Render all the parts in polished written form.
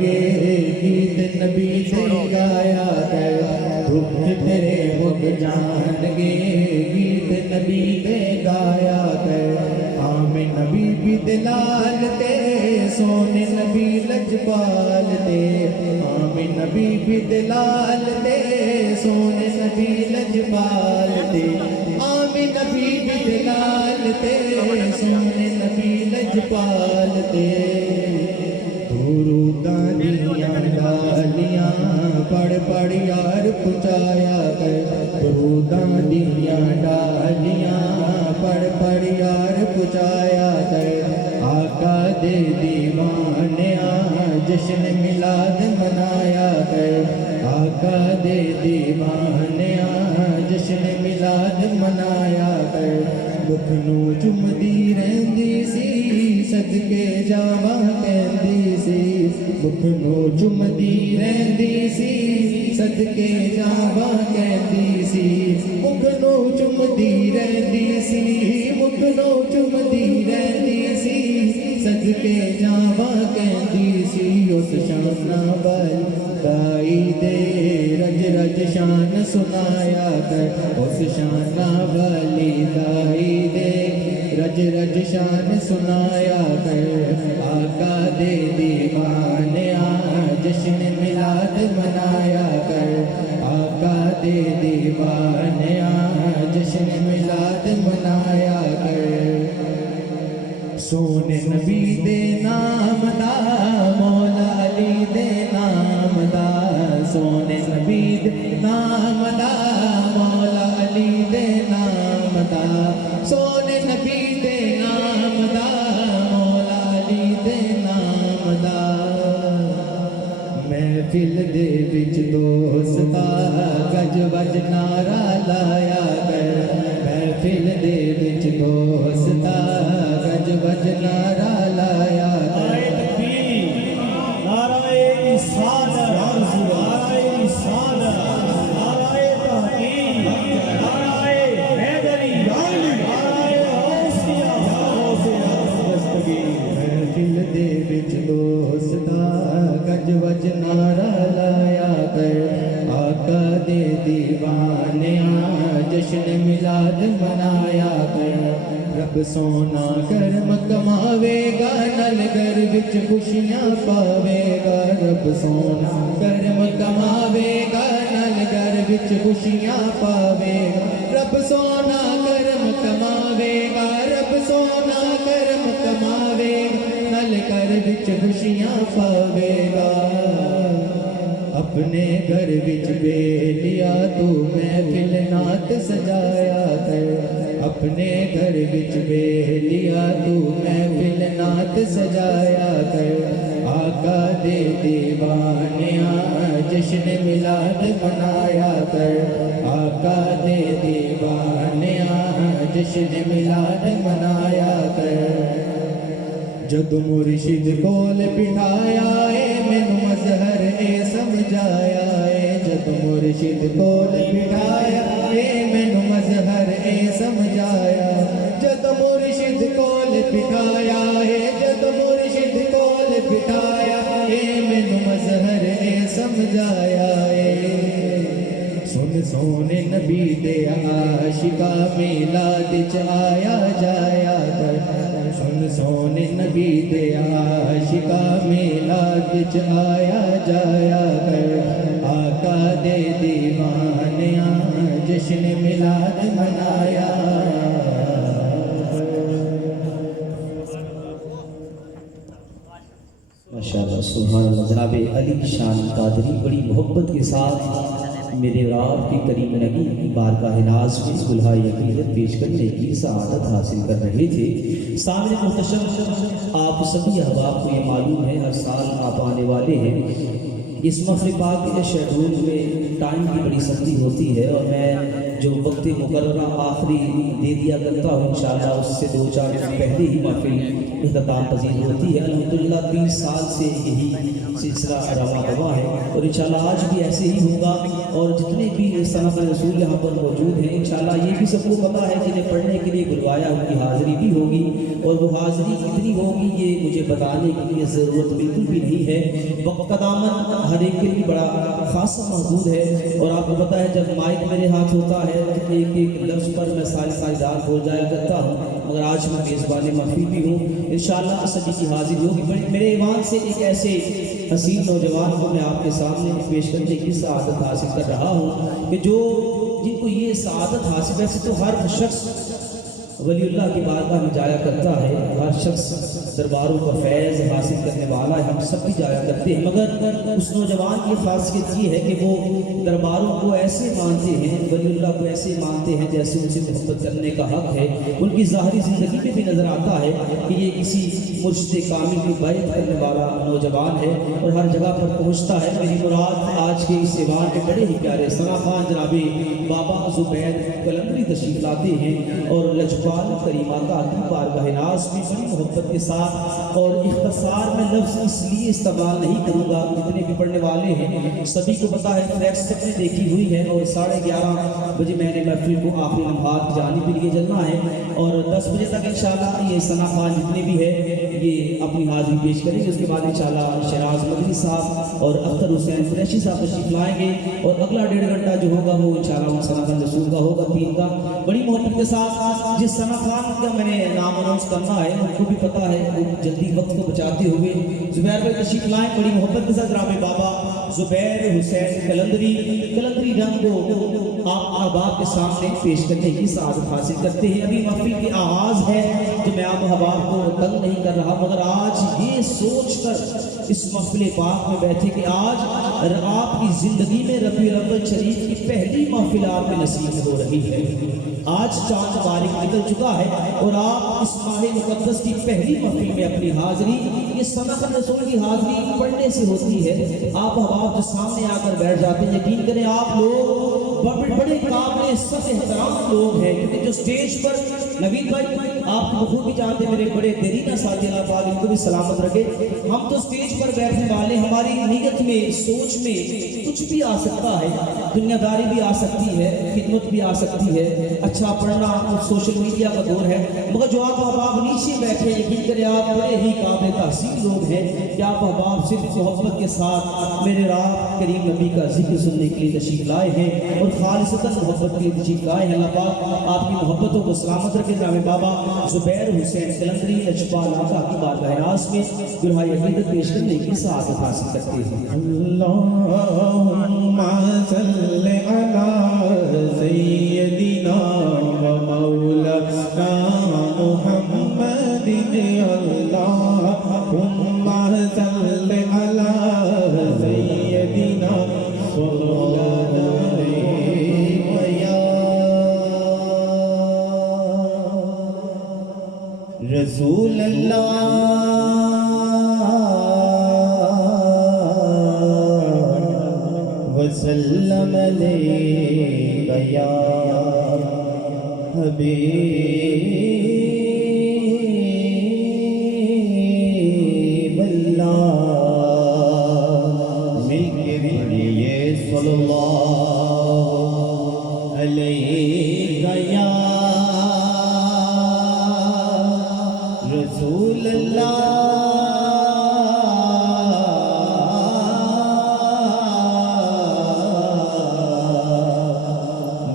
गे गीत नबी से गाया कर दुख तेरे मुख जान गे गीत नबी से गाया कर आमे नबी बिदलाल ते सोने नबी लजपाल ते आमे नबी बिदलाल ते सोने नबी लजपाल ते आमे नबी बिदलाल ते सोने नबी लजपाल ते दुरूदां दियां गालियां पढ़ पढ़ यार पुचाया कर दुरूदां दियां डालियां पढ़ पढ़ यार पुचाया कर आका दे दीवानिया जश्न मिलाद मनाया कर आका दे दीवानिया जश्न मिलाद मनाया कर मुख नू चुमदी रहंदी सी सदके जावा कहंदी सी मुख नू चुमदी रहंदी सी सदके जावा कहंदी सी मुख नू चुमदी रहंदी सी मुख नू चुमदी रहंदी सी सदके जावा कहंदी सी उस शाना वाली गाई दे रज रज शान सुनाया कर उस शाना वाली गाई दे रज रज शान सुनाया कर आका दे दीवानिया जश्न मिलाद मनाया कर आका दे दीवानिया जश्न मिलाद मनाया कर सोने नबी दे नाम दा मौला अली दे नाम दा सोने नबी दे नाम दा मौला अली दे नाम दा सोने नबी दे नाम दा मौला अली दे नाम दा महफिल दे विच दोस्ता गज वज नारा लाया कर महफिल दे विच दोस्ता गज वज नारा लाया कर महफिल दे विच दोस्ता गज वज नारा लाया कर आका दे दीवानिया जश्न मिलाद मनाया कर रब सोना कर्म कमावेगा नलगर विच खुशियां पावेगा रब सोना कर्म कमावेगा नलगर विच खुशियां पावेगा रब सोना कर्म कमावेगा रब सोना कर्म कमावेगा नलगर विच खुशियां पावेगा अपने घर विच बेलिया तू महफिल नात सजाया कर अपने घर विच बेलिया तू महफिल नात सजाया कर आका दे दीवानिया जश्न मिलाद मनाया कर आका दे दीवानिया जश्न मिलाद मनाया कर जद मुर्शिद कोल बिठाया मैनू मजहर समझाया जद मुर्शिद कोल बिठाया मैनू मजहर समझाया जद मुर्शिद कोल बिठाया जद मुर्शिद कोल बिठाया मैनू मजहर समझाया सुन सोने नबी दे आशिका मिलाद च आया जाया कर सुन सोने नबी दे आशिका मिलाद च आया जाया कर आका दे दीवानिया जश्न मिलाद मनाया माशाअल्लाह सुभान अल्लाह। जनाब अली शान कादरी बड़ी मोहब्बत के साथ मेरे और आपकी करीम नबी बारगाह नाज़ में सुलह यकीनत पेश करने की सआदत हासिल कर रहे थे। सामने मुहतशम आप सभी अहबाब को ये मालूम है हर साल आप आने वाले हैं। इस महफ़िल पाक के शेड्यूल में टाइम की बड़ी सख्ती होती है और मैं जो वक्त मुकर्ररा आखिरी दे दिया करता हूँ इंशाअल्लाह उससे 2-4 दिन पहले ही महफ़िल इख्तिताम पजीर होती है। अल्हम्दुलिल्लाह 20 साल से यही सिलसिला रवा दवा है और इंशाअल्लाह आज भी ऐसे ही होगा। और जितने भी सनद रसूल यहाँ पर मौजूद हैं इंशाअल्लाह ये भी सबको पता है जिन्हें पढ़ने के लिए बुलवाया उनकी हाज़िरी भी होगी और वो हाज़िरी कितनी होगी ये मुझे बताने की ज़रूरत बिल्कुल भी नहीं है। वक्त का दामन हर एक के लिए बड़ा खासा महदूद है, और आपको पता है जब माइक मेरे हाथ होता है तो एक एक लफ्ज़ पर मैं सारी रात बोल जाया करता हूँ, मगर आज मैं मेज़बान महफिल भी हूँ। इंशाअल्लाह सभी की हाजिर होगी। मेरे ईमान से एक ऐसे हसीन नौजवान को मैं आपके सामने पेश करने की सआदत हासिल कर रहा हूँ कि जो जिनको ये सआदत हासिल, वैसे तो हर शख्स वलीउल्लाह की बारगाह में जाया करता है, हर शख्स दरबारों का फैज़ हासिल करने वाला है, हम सब भी जाया करते हैं, मगर उस नौजवान की खासियत ये है कि वो दरबारों को ऐसे मानते हैं, वलीउल्लाह को ऐसे मानते हैं जैसे उनसे मोहब्बत करने का हक़ है। उनकी ज़ाहिरी ज़िंदगी में भी नज़र आता है कि ये किसी मुर्शिद कामिल की बैत करने वाला नौजवान है और हर जगह पर पहुँचता है। मेरी मुराद आज के इस ऐवान के बड़े ही प्यारे सना खान जनाबे बाबा ज़ुबैर कलंदरी तशरीफ़ लाते हैं और लजपाल करीमा का की बारगाह नाज़ में बड़ी मोहब्बत के साथ, और इख्तिसार में लफ्ज़ इसलिए इस्तेमाल नहीं करूँगा, जितने भी पढ़ने वाले हैं सभी को पता है, फ्लैक्स सबने देखी हुई है, और 11:30 बजे मैंने महफिल को आखिरी लम्हात की जानिब के लिए चलना है, और 10 बजे तक इंशाअल्लाह ये सना खान जितने भी है ये अपनी हाजिरी पेश करेंगे। उसके बाद इंशाअल्लाह शहराज मदनी साहब और अख्तर हुसैन कुरैशी साहब तशरीफ लाएंगे, और अगला 1.5 घंटा जो होगा वो इंशाअल्लाह सना खान रसूल का होगा, 3 का। बड़ी मोहब्बत के साथ जिस सना खान का मैंने नाम अनाउंस करना है उनको भी पता है, वो जल्दी वक्त को बचाते हुए ज़ुबैर भाई तशरीफ लाएं। बड़ी मोहब्बत के साथ जनाब बाबा ज़ुबैर हुसैन कलंदरी रंग को आप अहबाब के सामने पेश करने की सआदत हासिल करते हैं। अभी महफिल की आगाज़ है तो मैं आप अहबाब को तंग नहीं कर रहा, मगर आज ये सोच कर इस महफिल पाक में बैठे कि आज आपकी ज़िंदगी में रबीउल अव्वल शरीफ की पहली महफिल आपके नसीब हो रही है। आज चांद बारिक निकल चुका है और आप इस माह मुक़द्दस की पहली महफिल में अपनी हाज़िरी, ये सनत रसूल की हाज़िरी पढ़ने से होती है। आप अहबाब जो सामने आकर बैठ जाते हैं, यकीन करें आप लोग बड़े काबिल सब एहतराम लोग हैं, क्योंकि जो स्टेज पर नवीद भाई आप बखूबी जानते, मेरे बड़े देरीना साथी, अल्लाह पाक इनको भी सलामत रखे। हम तो स्टेज पर बैठने वाले, हमारी नीयत में सोच में कुछ भी आ सकता है, दुनियादारी भी आ सकती है, खिदमत भी आ सकती है, अच्छा पढ़ना, सोशल मीडिया का दौर है, मगर जो आप अहबाब नीचे बैठे, यकीन करें आप बड़े ही काबिल तहसीन लोग हैं कि आप अहबाब सिर्फ मोहब्बत के साथ मेरे रात करीम नबी का जिक्र सुनने के लिए तशरीफ लाए हैं और खालिसतन मोहब्बत के लिए तशरीफ लाए हैं। अल्लाह पाक आपकी मोहब्बतों को सलामत रखे। जनाब बाबा ज़ुबैर हुसैन कलंदरी लजपाल आका की बारगाह नाज़ में दुआए अक़ीदत पेश करने की सआदत हासिल करते हैं। अल्लाहुम्मा सल्लि अला सय्यदिना व मौलाना मुहम्मदिन, अल्लाहुम्मा सल्लि अला सय्यदिना व मौलाना रसूल अल्लाह वसल्लम अलैका या हबीब अल्लाह। मिलके पढ़िए सल्लल्लाहु अलैका या रसूल अल्लाह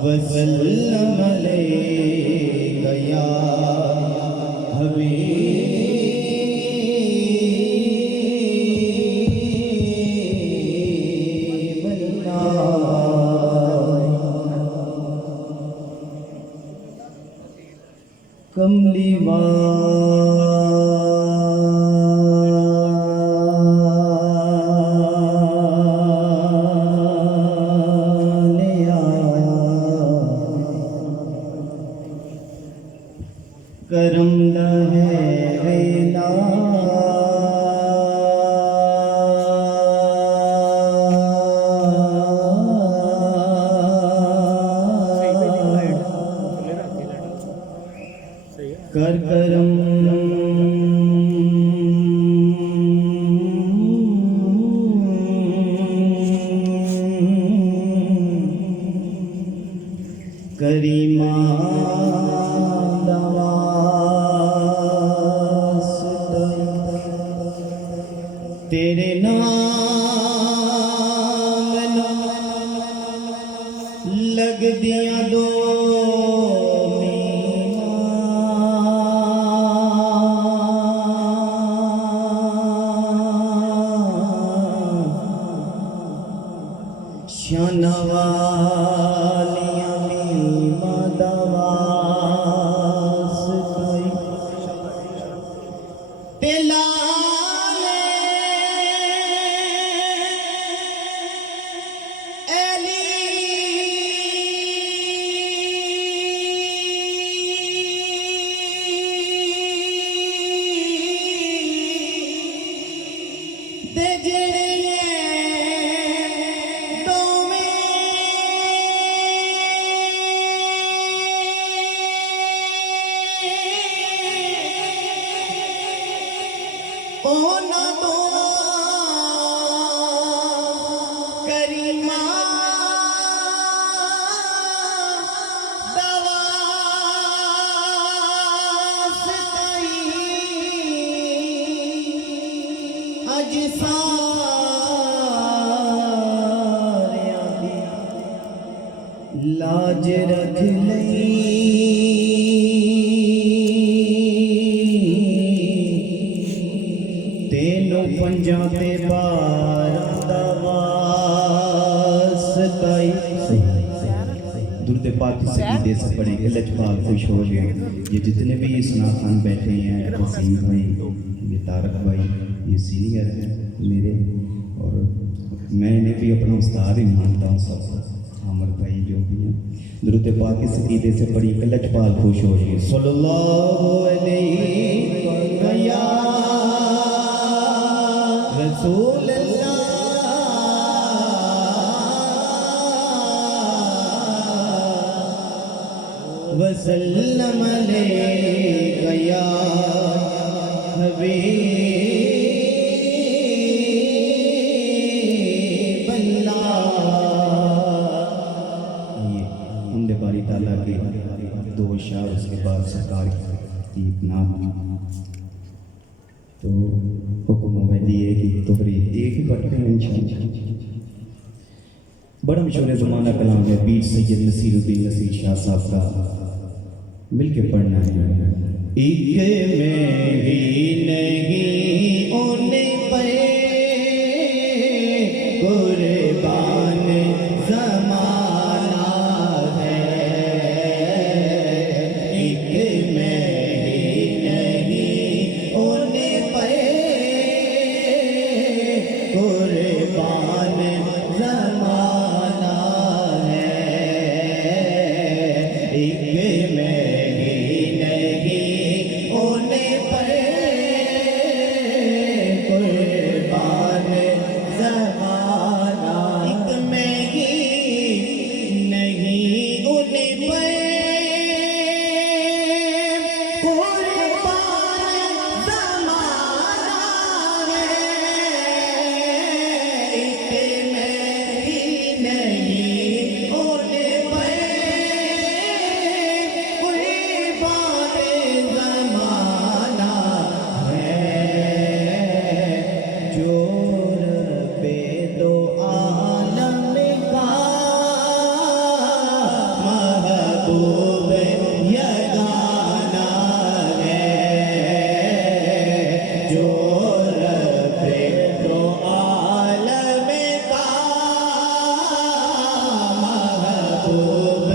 वसल्लम अलैका या हबीब अल्लाह। कमली करम है ऐला कर करम करीमा तेरे नाम लग दिया दो शानवालियां मीमा दवास कोई तेलाले एली दे जेड़े ओना दो करीमा दवास अज सारियां दी लाज रख लई तेनों पंजा ते बारां दा वास्ताई दुर्द पाक सकीदे से बड़े लजपाल खुश हो गए। ये जितने भी सुना खान बैठे हैं, वसीम भाई, ये तारक भाई, ये सीनियर हैं मेरे, और मैं इन्हें भी अपना उस्ताद ही मानता हूँ सब, आमर भाई जो भी हैं। दुर्द पाक सकीदे से बड़ी लजपाल खुश हो गए। सल्लल्लाहु अलैहि रसूल वसल्लम अलैका या हबीबल्लाह। ये हमदे बारी ताला के दो शार, उसके बाद सरकार की एक नाम, तो हुक्म वैली है कि तोहरी एक ही पढ़ते हैं इंशाअल्लाह। बड़ा मशहूर ज़माना कलाम है, पीर सैयद नसीरुद्दीन नसीर शाह साहब का, मिलके पढ़ना है। एक में ही नहीं ओने पे कुर्बान ज़माना है, एक में ही नहीं ओने पे कुर्बान ज़माना है, एक में ही नहीं ओने पे कुर्बान ज़माना, एक में ही नहीं ओने पे कुर्बान ज़माना है, एक में ही नहीं ओने पे कुर्बान ज़माना है, जोर पे दो आलम का महबूब यगाना है, जोर पे दो आलम का महबूब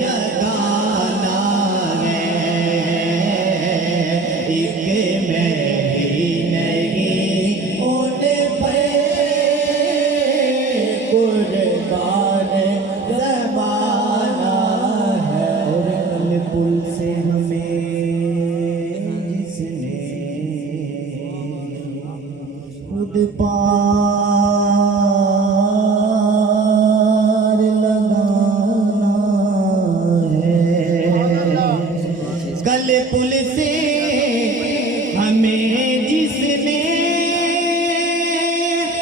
यगाना है, एक में ही नहीं ओने पे कुर्बान ज़माना है। और कल पुल से हमें जिसने खुद पार लगाना है, कल पुल से हमें जिसने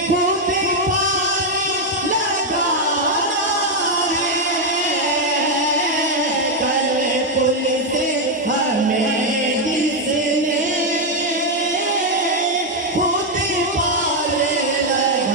खुद पार लगाना है, कल पुल से हमें जिसने खुद पार लगाना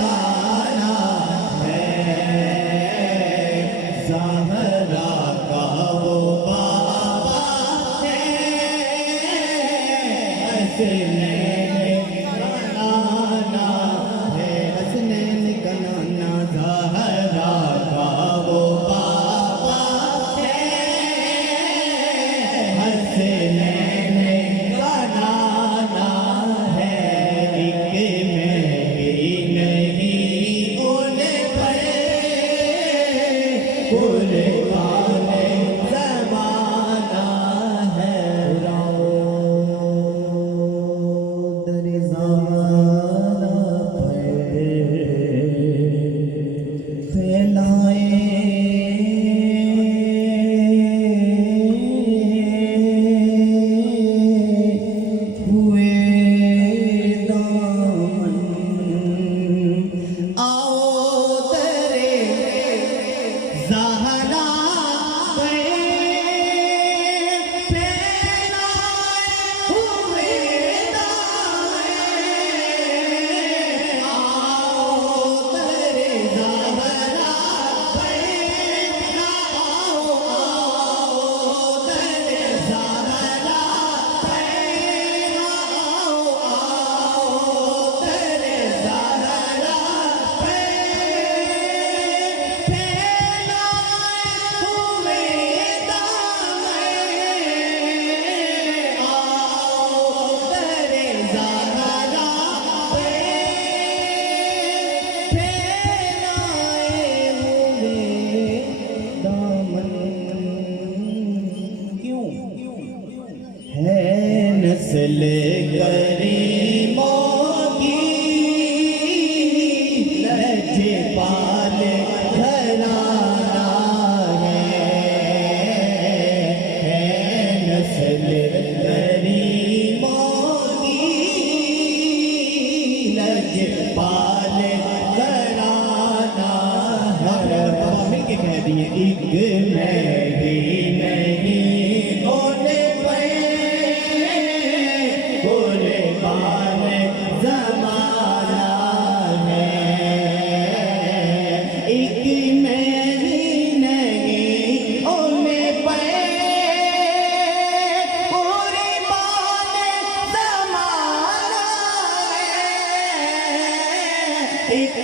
एक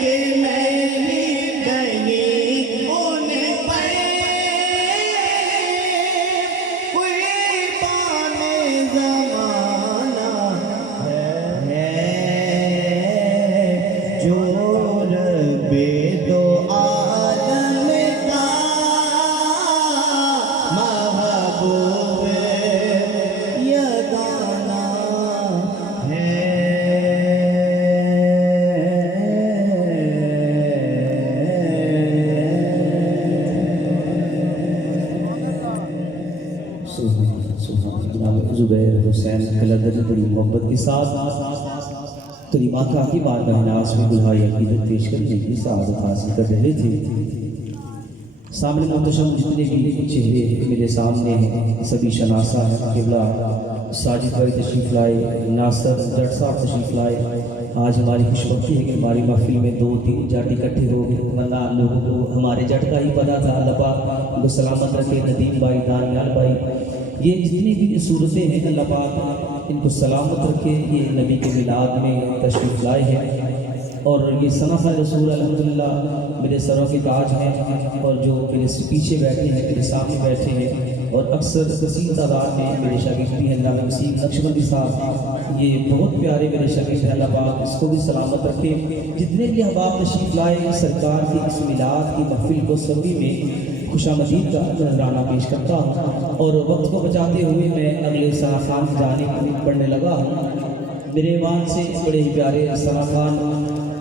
मेरी बनी उन पर कोई पाने ज़माना है जो रब्बे दो आलम का महबूब यगाना ज़ुबैर हुसैन कलंदर बड़ी मोहब्बत के साथ करीम आका की बारगाह नाज़ में दुल्हाई अक़ीदत पेश करने की सआदत हासिल कर रहे थे। सामने मुहतशम जितने भी चेहरे मेरे सामने हैं सभी शनासा हैं। किबला साजिद भाई तशरीफ़ लाए, नासर जट साहब तशरीफ़ लाए। आज हमारी खुशबख्ती है कि हमारी महफिल में 2-3 जट इकट्ठे हो गए, वरना लोगों को हमारे जट का ही पता था। अल्लाह पाक उनको सलामत रखे। नदीम भाई, दानियाल भाई, ये जितनी भी सूरतें हैं अल्लाह पाक इनको सलामत रखे। ये नबी के मिलाद में तशरीफ़ लाए हैं और ये सनाफ़ा रसूल अल्हम्दुलिल्लाह मेरे सरों के ताज हैं। और जो मेरे से पीछे बैठे हैं, मेरे सामने बैठे हैं और अक्सर कसीर तादाद में मेरे शागिर्द भी हैं। जनाब वसीम नक्शबंदी साहब ये बहुत प्यारे मेरे शागिर्द हैं। अल्लाह पाक इसको भी सलामत रखे। जितने भी अहबाब तशरीफ़ लाए सरकार की इस मिलाद की महफिल को सभी में खुशामदीद का नजराना पेश करता हूँ। और वक्त को बचाते हुए मैं अगले सना खान की जानिब पढ़ने लगा हूँ। मेरे ईमान से बड़े ही प्यारे सना खान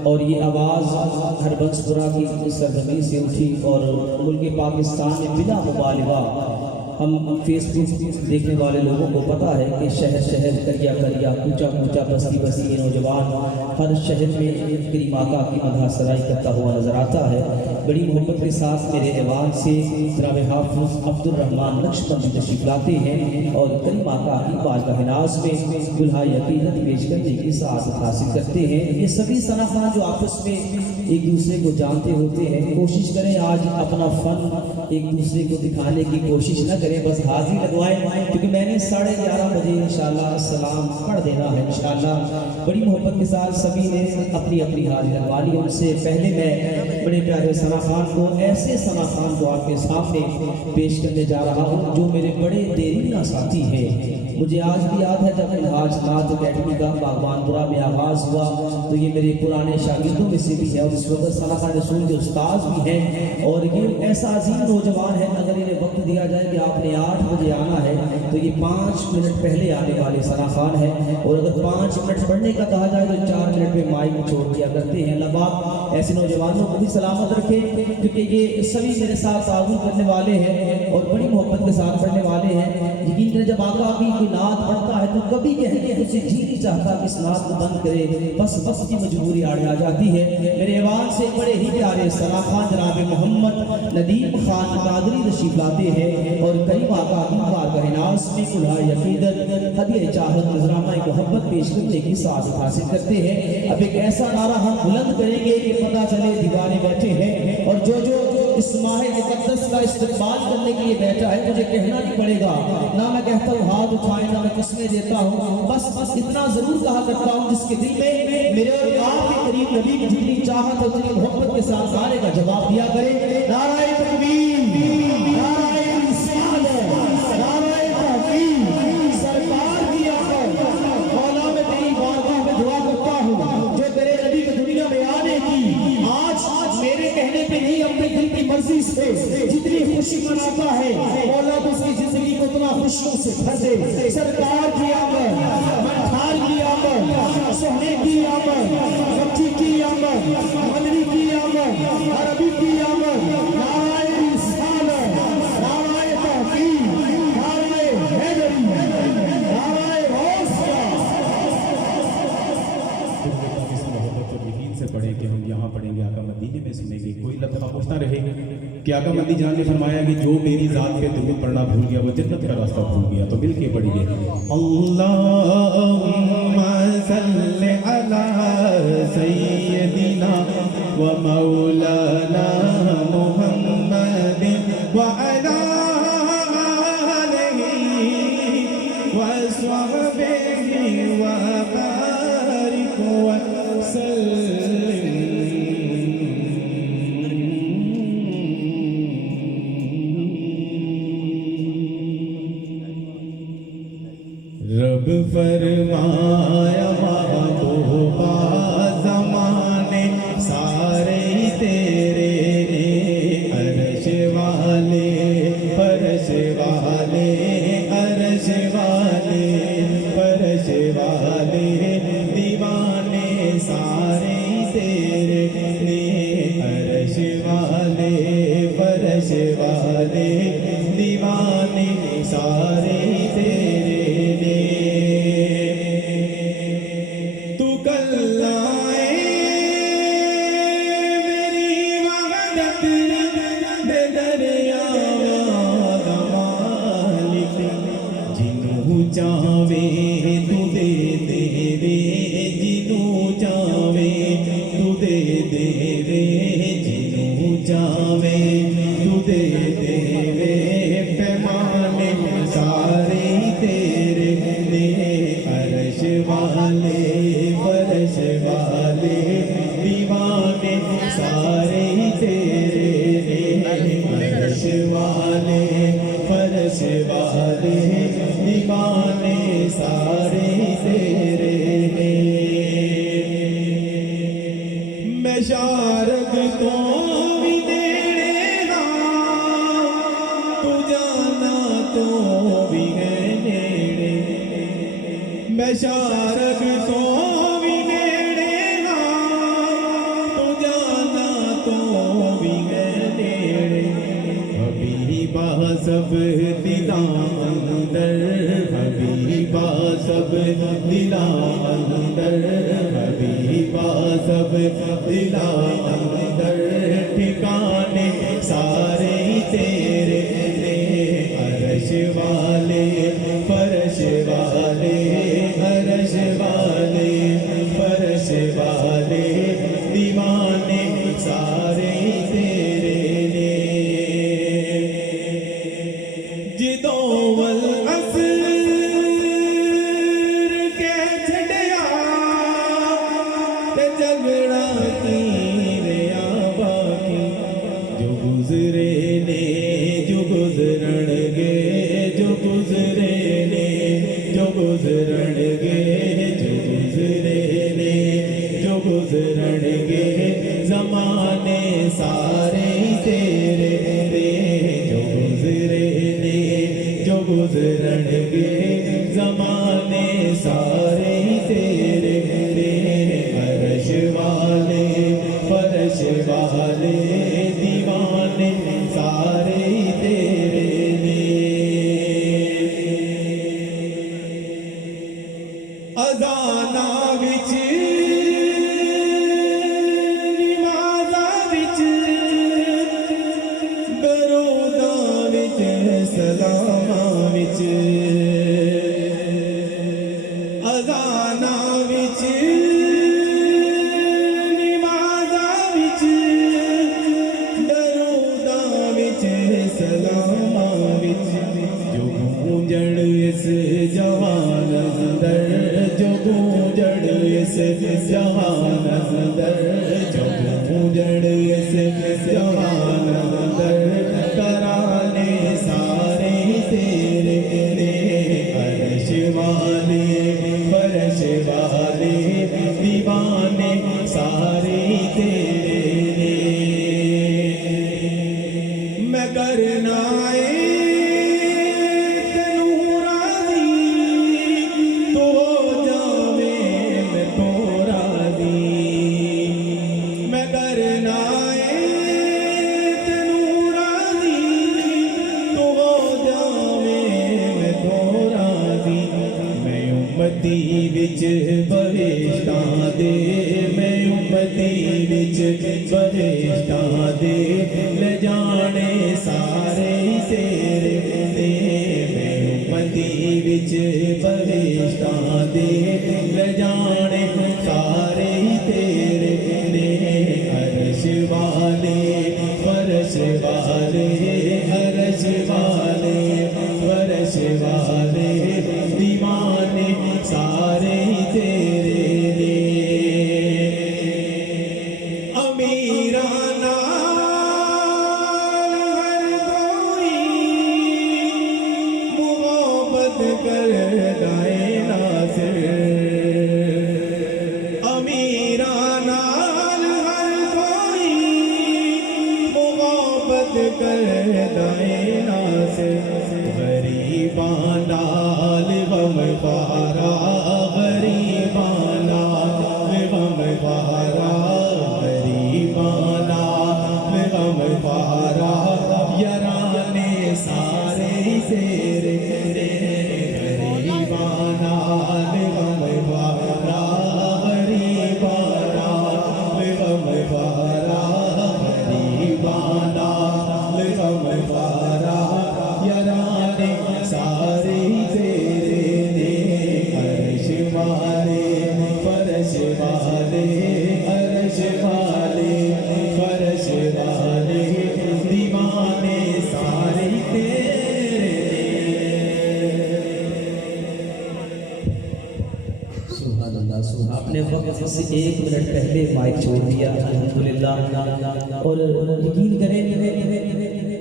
और ये आवाज़ हरबंसपुरा की सरजमीन से उठी और मुल्क पाकिस्तान में बिला मुबालिगा हम फेसबुक देखने वाले लोगों को पता है कि शहर शहर करिया करिया कूचा कूचा बस्ती बस्ती ये नौजवान हर शहर में करीम आका की मदह सराई करता हुआ नजर आता है। बड़ी मोहब्बत के साथ मेरे ऐवान से जनाब हाफिज़ अब्दुर्रहमान नक्शबंदी तशरीफ़ लाते हैं और करीम आका की बारगाह नाज़ में दुल्हाई अक़ीदत पेश करने की सआदत हासिल करते हैं। ये सभी सना खान जो आपस में एक दूसरे को जानते होते हैं, कोशिश करें आज अपना फ़न एक दूसरे को दिखाने की कोशिश न करें, बस हाजिरी लगवाएं, क्योंकि मैंने 11:30 बजे इंशाअल्लाह सलाम पढ़ देना है इंशाअल्लाह। बड़ी मोहब्बत के साथ सभी ने अपनी अपनी हाजिरी लगवा ली। उनसे पहले मैं बड़े प्यारे सना खान को, ऐसे सना खान को आपके सामने पेश करने जा रहा हूँ जो मेरे बड़े देरीना साथी हैं। मुझे आज भी याद है जब मिनहाज नाथ अकेडमी का बागबानपुरा में आगाज़ हुआ तो ये मेरे पुराने शागिर्दों में से भी है और इस वक्त सना खान रसूल के उस्ताद भी हैं। और ये ऐसा अजीम नौजवान है, अगर इन्हें वक्त दिया जाए कि आपने 8 बजे आना है तो ये 5 मिनट पहले आने वाले सना खान है। और अगर 5 मिनट पढ़ने का कहा जाए तो 4 मिनट में माइक छोड़ दिया करते हैं। अल्लाह पाक ऐसे नौजवानों को भी सलामत रखे, क्योंकि ये सभी मेरे साथ ताउन करने वाले हैं और बड़ी मोहब्बत के साथ पढ़ने वाले हैं। यकीन करें जब आका की कोई नात पढ़ता है तो कभी कहते हैं उसे जी नहीं चाहता कि इस नात को बंद करे, बस की मजबूरी आ जाती है। मेरे ऐवान से बड़े ही प्यारे सना खान जनाब मोहम्मद नदीम खान कादरी तशरीफ़ लाते हैं और करीम आका की बारगाह नाज़ में दुल्हाई अक़ीदत हदिया चाहत नजराना मोहब्बत पेश करने की सआदत हासिल करते हैं। अब एक ऐसा नारा हम बुलंद करेंगे कि पता चले दीवाने बैठे हैं और जो जो इस माह मुक़द्दस का इस्तक़बाल करने के लिए बैठा है मुझे कहना नहीं पड़ेगा, ना मैं कहता हूँ हाथ उठाए, ना मैं कस्में देता हूँ, बस इतना जरूर कहा करता हूँ जिसके दिल में मेरे और आपके करीब नबी की जितनी चाहत है उतनी मोहब्बत के साथ सारे का जवाब दिया करे। नाराए तकबीर, नाराए रिसालत, नाराए तहक़ीक़, सरकार की आमद। मौला मैं तेरी बारगाह में दुआ करता हूँ जो तेरे नबी की दुनिया में आने की आज मेरे कहने पे नहीं अपने दिल की मर्जी से जितनी खुशी मनाता है मौला तो उसकी जिंदगी को उतना खुशियों से भर दे। सरकार की आमद, मंठार की आमद, सोहने की आमद, मक्खी की आमद, मदनी की आमद, अरबी की आमद। नाराए रिसालत, नाराए तहक़ीक़, नाराए हैदरी, नाराए गौसिया। से पढ़े कि हम यहाँ पढ़ेंगे, आका मदीने में सुनेंगे। कोई लफ्ज़ खामोश ना रहे कि आका मदी जान ने फरमाया कि जो मेरी ज़ात पे दुरूद पढ़ना भूल गया वो जन्नत का रास्ता भूल गया। तो मिल के पढ़िए अल्लाहुम्मा सल्लि अला सय्यदिना व मौलाना मुहम्मदिन व अला आलिहि व स्वहबिहि व बारिक व सल्लिम वे जिनू चावे तू दे वे पैमाने सारे तेरे ने अर्श वाले फर्श वाले दीवाने सारे तेरे ने अर्श वाले फर्श वाले दीवाने सारे तेरे ने मैं शारद तो भी नेड़े हाँ तू जाना तो भी है नेड़े मैं शारद तो भी नेड़े हाँ तू जाना तो भी है नेड़े हबीबा सब दिला अंदर हबीबा सब दिला अंदर हबीबा सब दिला अंदर ठिकाने सारे तेरे ने अर्श वाले फर्श वाले अर्श वाले फर्श वाले दीवाने सारे तेरे ने जिदों वल असर के छड़िया ते झगड़ा की रिया बाकी जो गुजरे ने जो गुजरण गे जो गुजरे ने जो गुजरण गे जो गुजरे ने जो गुजरण गे जमाने सारे तेरे रे जो गुजरे ने जो गुजरण गे जमाने सारे तेरे रे अर्श वाले फर्श वाले दीवाने सारे तेरे ने अजाना विच नमाज़ा विच दरूदा विच सलामा विच अजाना विच नमाज़ा विच दरूदा विच सलामा विच जो गूंजण इस जहान अंदर जो गूंजण इस जहान अंदर जो गूंजण इस जहान अंदर कराने सारे तेरे ने अर्श वाले फर्श वाले दीवाने सारे तेरे ने मैं करना तेनू राज़ी तू हो जावे मैं तो राज़ी मैं करना तेनू राज़ी तू हो जावे मैं तो राज़ी मैं उम्मती विच बहिश्तां दे मैं उम्मती विच बहिश्तां दे ले जाने सारे तेरे ने मैं उम्मती विच बहिश्तां दे ले जाने सारे तेरे ने अर्श वाले फर्श वाले अर्श वाले फर्श वाले दीवाने सारे तेरे ने अमीरा नाल हर कोई मोहब्बत कर दाए नासिर अमीरा नाल हर कोई मोहब्बत कर दाए नासिर गरीबां नाल गम पारा गरीबां नाल गम पारा गरीबां नाल से 1 मिनट पहले माइक छोड़ दिया अल्हम्दुलिल्लाह। और यकीन करें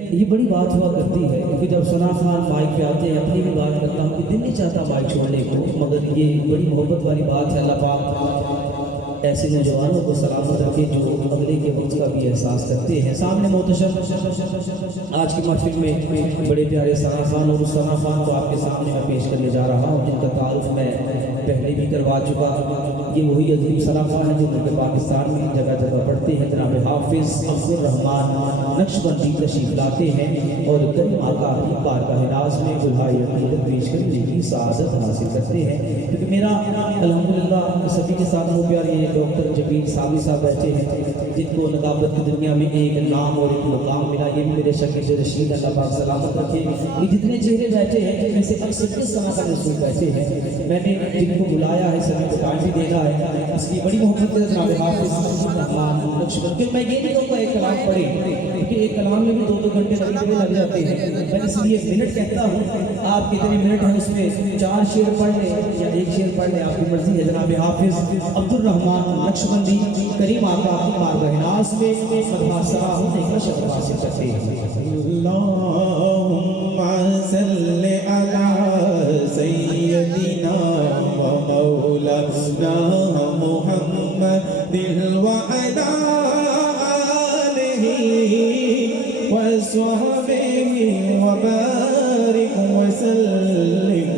ये बड़ी बात हुआ करती है, क्योंकि जब सना खान माइक पे आते हैं, अपनी भी बात करता हूँ कि दिल नहीं चाहता माइक छोड़ने को, मगर ये बड़ी मोहब्बत वाली बात है। अल्लाह पाक ऐसे नौजवानों को सलामत रखे जो अगले के वक्त का भी एहसास करते हैं। सामने मोहतशम आज की महफिल में बड़े प्यारे सना खान, और उस सना खान को आपके सामने मैं पेश करने जा रहा हूँ जिनका तारुफ मैं पहले भी करवा चुका। ये वही अजीम सना खान है जो मुल्क पाकिस्तान में जगह जगह पढ़ते हैं। जनाब हाफिज़ अब्दुर रहमान नक्शबंदी तशरीफ लाते हैं और करीम आका की बारगाह नाज़ में दुल्हाई अक़ीदत पेश करने की सआदत हासिल करते हैं। क्योंकि मेरा अल्हम्दुलिल्लाह सभी के साथ वो प्यार ये डॉक्टर जबीर सावी साहब बैठे हैं जिनको नकाबत की दुनिया में एक नाम और एक मुकाम मिला। ये भी मेरे शकील रशीद, अल्लाह पाक सलामत रखे। ये जितने चेहरे बैठे हैं जिनमें से अक्सर किस तरह का रसूल बैठे हैं, मैंने जिनको बुलाया है सभी को टाइम भी देना है, इसकी बड़ी मोहब्बत के साथ हाफिज़ रहमान नक्शबंदी। मैं ये नहीं कहूँगा एक कलाम पढ़े, क्योंकि एक कलाम में भी 2-2 घंटे लग जाते हैं। मैं इसलिए मिनट कहता हूँ, आप कितने मिनट हैं उसमें 4 शेर पढ़ लें या 1 शेर पढ़ लें, आपकी मर्जी है। जनाब हाफिज़ अब्दुर रहमान नक्शबंदी करीम आका की बारगाह नाज़ में मदहा सरा होने का शरफ हासिल करते हैं। अल्लाहुम्मा सल्लि अला सय्यदिना व मौलाना मुहम्मदिन व अला आलिहि व स्वहबिहि व बारिक व सल्लिम।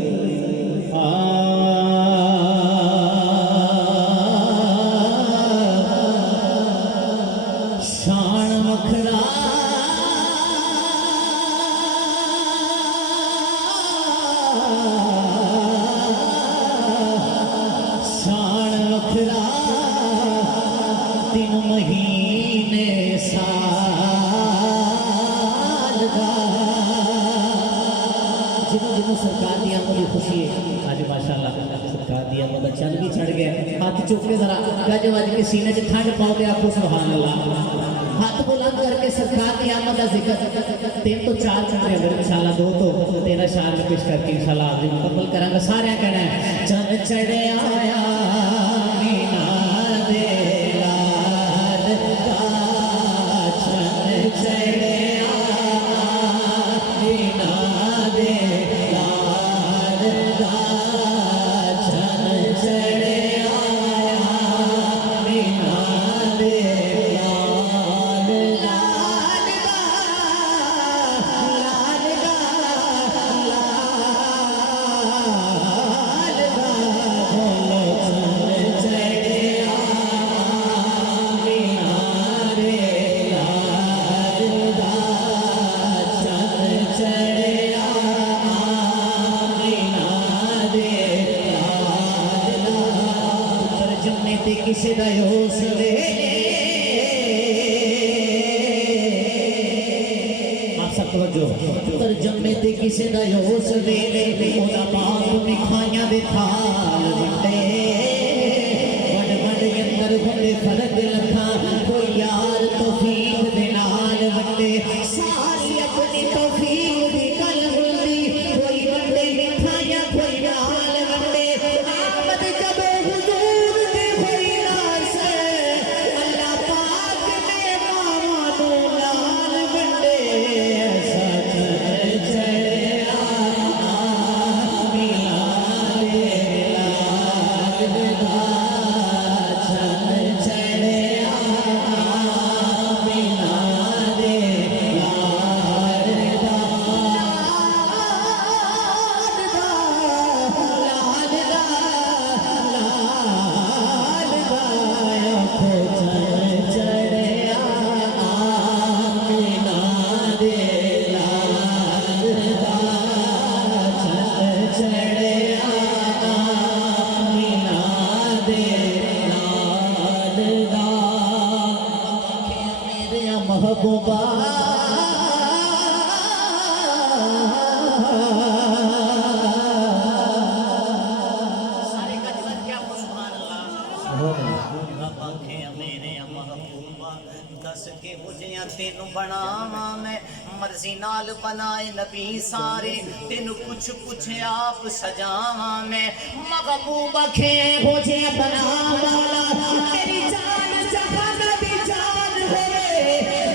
शान मखरा शान मखरा 3 महीने साल दा जिन्हों सरकार दी आमद खुशी है। आज माशाअल्लाह सरकार दी आमद चल भी चढ़ गया। हाथ चुक के जरा गज वज के सीने च ठंड पाओगे, आपको सुभान अल्लाह। हाथ बुलंद करके सरकार की आमद का जिक्र 3 तो 4 चढ़े अगर इंशाल्लाह 2 तो 13 शार में पेश करके इंशाल्लाह आज मुकम्मल करांगा। सारे कहना है चल चढ़े आया मीना दे लाल दा, चल चढ़े आया मीना दे लाल दा, चल चढ़े आया मीना दे लाल लाल दा, लाल दा, लाल दा, बोलो चल चढ़े आया मीना दे लाल दा, चल चढ़े आया मीना दे लाल दा। पर जम्मे ते किसे दा होश वे, आप सब तवज्जो। पर जम्मे ते किसे दा होश वे, ओदा बाप मिठाइयां दे थाल वंडे, वड वड अंदर वंडे फर्क लखा, कोई यार तौफीक दे नाल वंडे, सारी अपनी तौफीक दी गल हुंदी, कोई वंडे मिठाइयां कोई नाल वंडे। आमद जब हुजूर दे होई नास, अल्लाह पाक ने मामा नू लाल वंडे, ऐसा चढ़ चढ़े आया मीना दे लाल दा, चल चढ़े आया मीना दे लाल दा, लाल दा, लाल दा, आखो चल चढ़े आया मीना दे लाल दा, चल चढ़े आया मीना दे लाल दा। मेरे महबूबा सारे गजबन क्या सुभान अल्लाह। रब आखे मेरे महबूबा दस के हुजिया तेनू बनावा मैं मर्जी नाल बनाए नबी सारे तेनू कुछ कुछ आप सजावा मैं महबूबा के हुजिया बनावा मेरी जान जहान दी जान होवे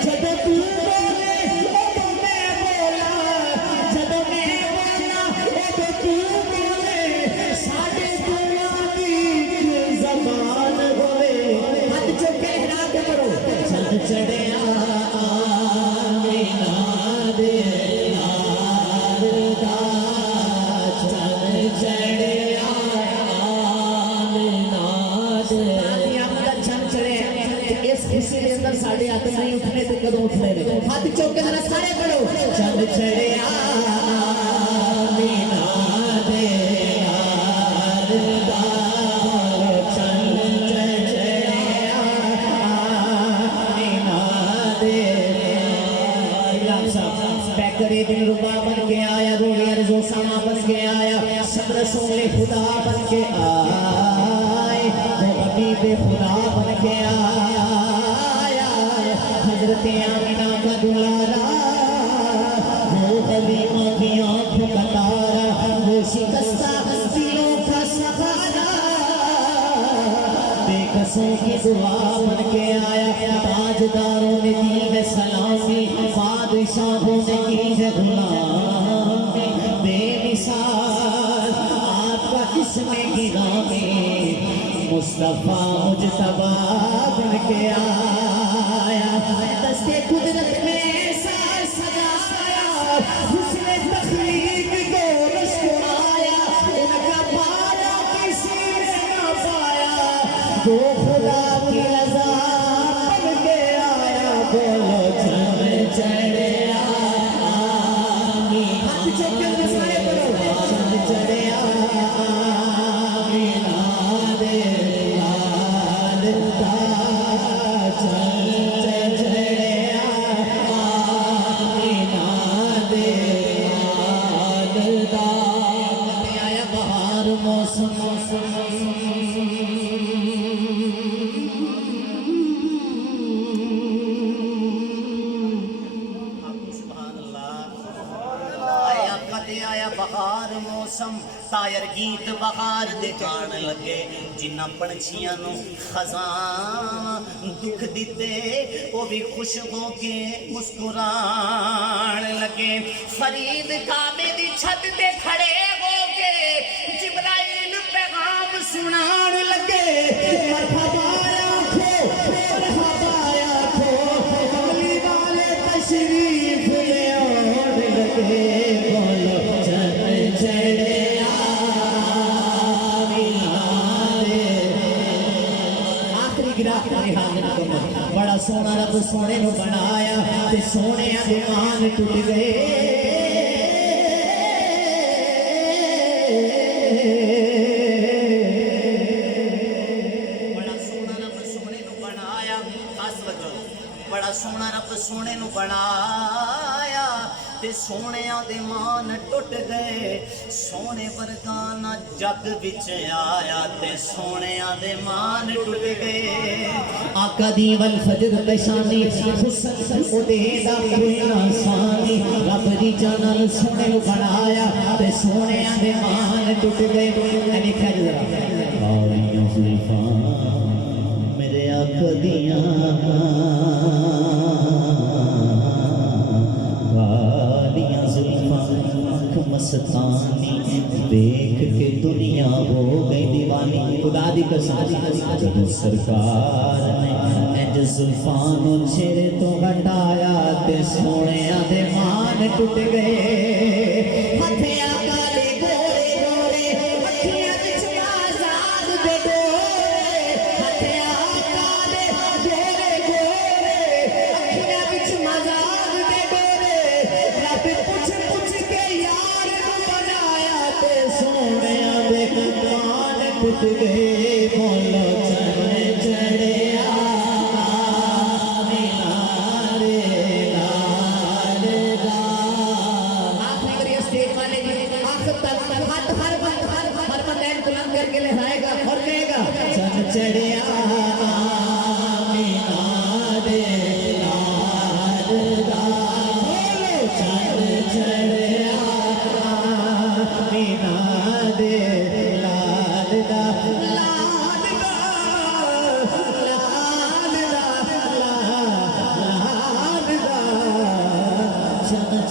जब तू बोले उदों मैं बोला जब मैं बोला उदों तू बोले साडे दुआ दी ज़बान होवे हाथ चुक के हिला के करो चंद चढ़िया आमीना दे यार दा चंद चढ़िया आमीना दे अमदा चंद चढ़े इस खुशी के अंदर साढ़े हाथ नहीं उठने तो कदों उठने ने हाथ चुक के जरा सारे पढ़ो चंद चढ़िया आमीना दे यार दा चंद चढ़िया आमीना दे इलाम साहब बैकरे दिन रुबा बन के आया रोया रज़ो समा बन के आया सब रसूल खुदा बन के आए वो हबीब खुदा बन के आया हजरत आमिना का दुलारा वो हलीमा की आंखों का तारा वो शिकस्ता दिलों का सहारा बेकसों की दुआ बन के आया ताजदारों ने दी है सलामी बादशाहों ने की है गुलामी बेमिसाल आपका इसमें गिरामी मुस्तफा मुजतबा बन के आया दस्ते कुदरत में सार सजाया हुस्न तख्लीक को मुस्कुराया उनका पाया किसी ने ना पाया वो खुदा की रज़ा बन के आया बोलो चंद चढ़िया आमीन हाथ चुक के सारे बोलो चंद चढ़िया आमीना दे लाल दा चंद चढ़िया आमीना दे लाल दा आया बहार मौसम बहार मौसम तायर गीत बहार दे गान लगे जिन्ना पंछियां नू खजां दुख दिते वो भी खुश हो के मुस्कुरान लगे फरीद काबे दी छत ते खड़े हो के जिब्राइल पैगाम सुनान लगे मरहबा आखो कमली वाले तशरीफ ले आन लगे बोलो चंद चढ़िया आखिरी गिराक बड़ा सोना रब सोने नु बनाया ते सोने दे मान टूट गए बड़ा सोना रब सोने नु बनाया बड़ा सोना रब सोने नु बनाया ते सोनिया दे मान टुट गए सोने वरगाना जग विच आया ते सोनिया दे मान टुट गए आका दी वल फजर पेशानी हुस्न ओदे दा कोई ना सानी रब दी जान सोने नु बनाया ते सोनिया दे मान टुट गए ए लिखा जरा कालियां जुल्फां मेरे आका दियां कालियां जुल्फां मस्तानी देख के दुनिया हो गई दीवानी खुदा दी कसम जब सरकार ने इंज जुल्फां चेहरे तो हटाया ते सोनिया दे मान टूट गए हथे आका दे गोरे गोरे अखियां विच आजाद दे डोरे हथे आका दे गोरे गोरे अखियां विच आजाद दे डोरे रब पूछ के यार को बनाया ते सोनिया दे कान टूट गए बोलो चंद चढ़िया आखिरी स्टेज वाले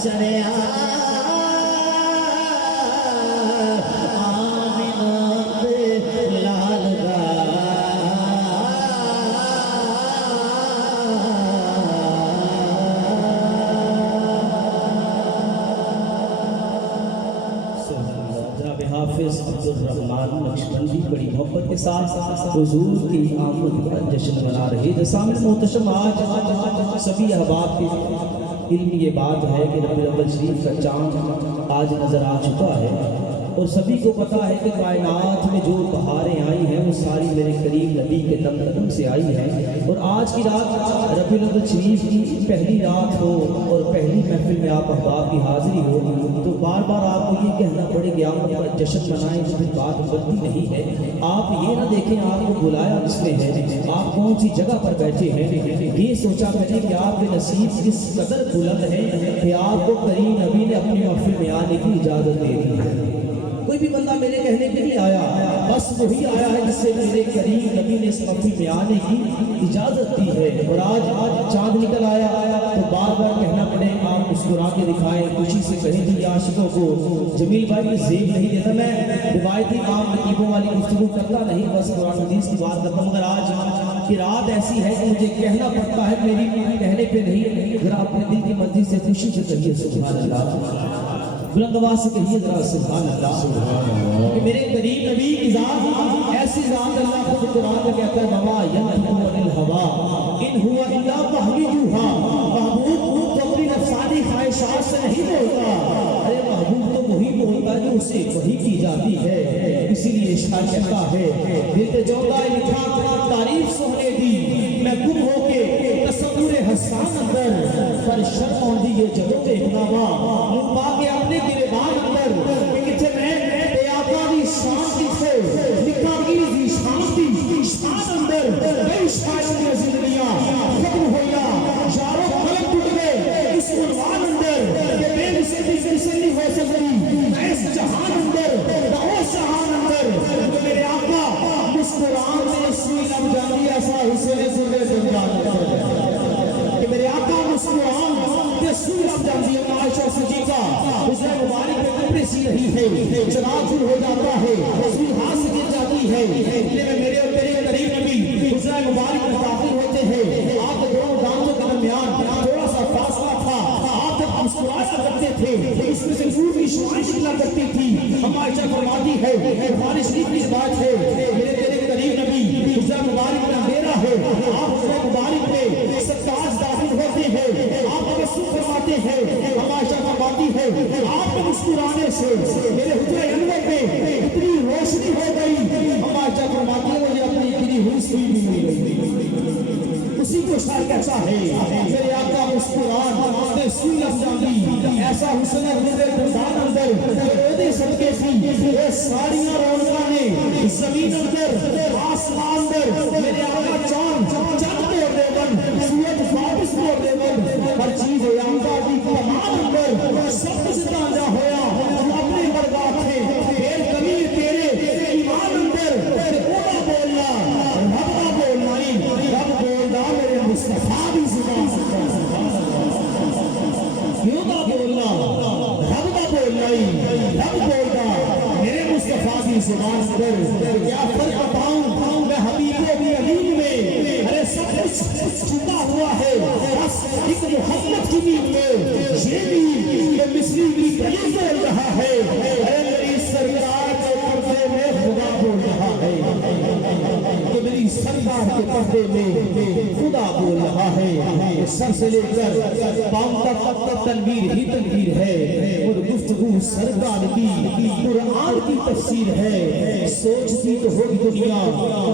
चढ़िया आमिना दे लाल दा जनाब हाफिज अब्दुल रहमान नक्शबंदी बड़ी मोहब्बत के साथ हुजूर की आमद का जश्न मना रहे थे। सामने मोहतशम आज सभी अहबाब के इल्म ये बात है कि रबीउल अव्वल शरीफ का चाँद आज नज़र आ चुका है और सभी को पता है कि कायनात में जो बहारें आई हैं वो सारी मेरे करीम नबी के दम कदम से आई हैं। और आज की रात रबीउल अव्वल शरीफ की पहली रात हो और पहली महफिल में आप अहबाब की हाजिरी हो तो बार बार आपको ये कहना पड़ेगा आमद का जश्न मनाएं तो फिर बात बनती नहीं है। आप ये ना देखें आपको बुलाया किसने है, आप कौन सी जगह पर बैठे हैं, ये सोचा करें कि आपके नसीब किस कदर बुलंद है कि आपको करीम नबी ने अपनी महफिल में आने की इजाज़त दे दी है। कोई भी बंदा मेरे कहने पे नहीं आया, बस वही आया है जिससे मेरे करीम नबी ने इस महफिल में आने की इजाज़त दी है। और आज चाँद निकल आया तो बार बार कहना पड़े आप मुस्कुरा के दिखाएं, खुशी से कहें जी आशिकों को। जमील भाई ये जेब नहीं देता, मैं रिवायती आम नकीबों वाली गुफ्तगू करता नहीं, बस कुरान हदीस की बात करता हूँ। मगर आज की रात ऐसी है कि मुझे कहना पड़ता है, मेरी कहने पे नहीं, जरा अपने दिल की मर्जी से खुशी से कहिए सुभान अल्लाह, बुलंद आवाज से कहिए जरा सुभान अल्लाह। कि मेरे करीम नबी की जात ऐसी जात अल्लाह खुद कुरान में कहता है बाबा यंतिकु अनिल हवा इन हुवा इल्ला वहयुहा। महबूब तो अपनी नफ्सानी ख्वाहिशात से नहीं बोलता, अरे महबूब तो वही बोलता जो उसे वही की जाती है। इसीलिए शायर कहता है दिल पे जोदा लिखा तारीफ सोहने दी मैं गुम होके तसव्वुर हसन अंदर पर शर्म आउंदी ये जदों देखनावा मुंह पाके अपने गिरबान अंदर कि किथे मैं ते आका दी शांति से लिखा गिरी दी शांति शान अंदर कई शायर की जिंदगियां खत्म होया यारों कलम टूट गए इस उन्वान अंदर कि बेमिसाली जिंदगी हो सकती इस जहान अंदर दाओ शहान अंदर मेरे आका मुस्कुरान से सुई लग जाती ऐसा हुसैन सुबह कि मेरे आका मुस्कुरान से सुई लग जाती है। आयशा सिद्दीका हुसैन मुबारक पे कपड़े सी रही है, चराग दूर हो जाता है, सुई हाथ से गिर जाती है, इतने में मेरे और तेरे करीब नबी हुसैन मुबारक में दाखिल होते हैं। आपके दोनों दांतों के दरमियान थोड़ा सा फासला था, आप जब मुस्कुराया करते थे इसमें से नूर की शुआएं निकला करती थी। हम आयशा फरमाती है बुखारी शरीफ की बात है, मेरे तेरे करीब नबी हुसैन मुबारक में अंधेरा है, आप हुसैन मुबारक में सत्ताज दाखिल होते हैं, आप तबस्सुम फरमाते हैं। हम आयशा फरमाती है आपके मुस्कुराने से मेरे हुजरे अनवर में इतनी रोशनी हो गई। हम आयशा फरमाती है मुझे अपनी गिरी हुई सुई भी मिल गई। उसी को शायर कहता है मेरे आका मुस्कुरान ने सुई लग जाती ऐसा हुस्न मेरे दरबार अंदर ओदे सदके थी ये साड़ियां रौनका ने जमीन अंदर आसमान अंदर मेरे आका चांद चंद तोड़ दे बन सूरज वापस तोड़ दे बन हर चीज आका की कमाल अंदर सब कुछ ताजा होया अपने बरबाद थे फिर कबीर तेरे ईमान अंदर ओला बोलना रब का बोलना ही रब बोलना मेरे मुस्तफा की जुबान क्यों का बोलना रब का बोलना ही रब बोलना मेरे मुस्तफा की जुबान पर क्या फर्क पाऊं मैं हबीबे भी अलीम में अरे सब कुछ छुपा हुआ है बस एक मोहब्बत की नींद में ये भी ये मिस्री भी ये बोल रहा है अरे मेरी सरकार के पर्दे में खुदा बोल रहा है कि मेरी सरकार के पर्दे में खुदा बोल रहा है। सर से लेकर पांव तक तनवीर ही तनवीर है और गुफ्तगू सरकार की कुरान की तफसीर है। सोचती तो होगी दुनिया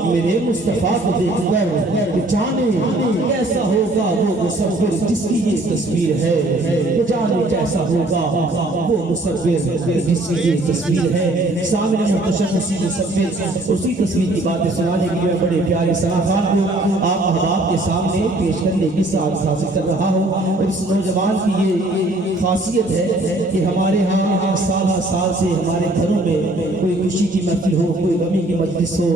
मेरे मुस्तफा को देखकर जाने कैसा होगा वो मुसव्विर जिसकी ये तस्वीर है, तो जाने कैसा होगा वो मुसव्विर जिसकी ये तस्वीर है। सामने मुहतशम उसी मुसव्विर उसी तस्वीर की बातें सुनाने के लिए बड़े प्यारे सना खान को आप अहबाब के सामने पेश करें। करने की साथ हासिल कर रहा हूँ। और इस नौजवान की ये खासियत है कि हमारे यहाँ साल से हमारे घरों में कोई खुशी की महफिल हो, कोई गमी की मजलिस हो,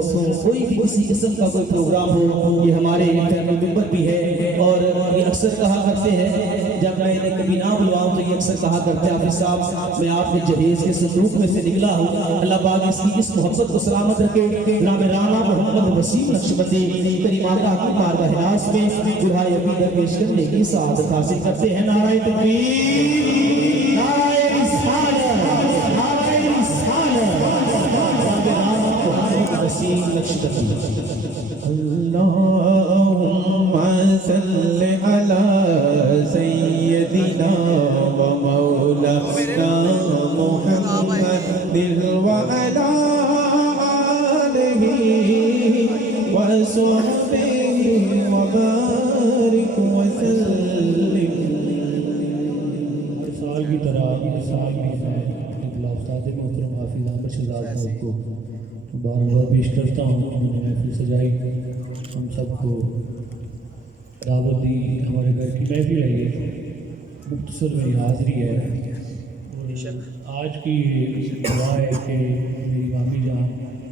कोई भी किसी किस्म का कोई प्रोग्राम हो, ये हमारे फैमिली मेंबर भी है। और ये अक्सर कहा करते हैं, जब मैं इन्हें कभी ना बुलवाऊं तो ये अक्सर कहा करते हैं, हाफिज साहब मैं आपके जहेज के संदूक में से निकला हूँ, अल्लाह पाक इसकी इस मोहब्बत को सलामत रखे। जनाब राना मोहम्मद वसीम नक्शबंदी तेरी मारगाह की मारगाह हिरास में दुल्हा अकीदत पेश करने की सआदत हासिल करते हैं। नाराए तकबीर, नाराए रिसालत, नाराए रिसालत। जनाब राना मोहम्मद वसीम नक्शबंदी। अल्लाहुम्मा सल्लि अला सय्यदिना व मौलाना मुहम्मदिन व अला आलिहि व सहबिहि व बारिक व सल्लिम। हर साल की तरह इस साल भी मैं अपने गुलाबसाद मोहतरम हाफिज आमिर शहजाद साहब को बार पेश करता हूँ। उन्होंने महफिल सजाई, हम सबको दावत दी, हमारे घर की महफिल है ये, मुख्तसर मेरी हाज़िरी है। और आज की दुआ है कि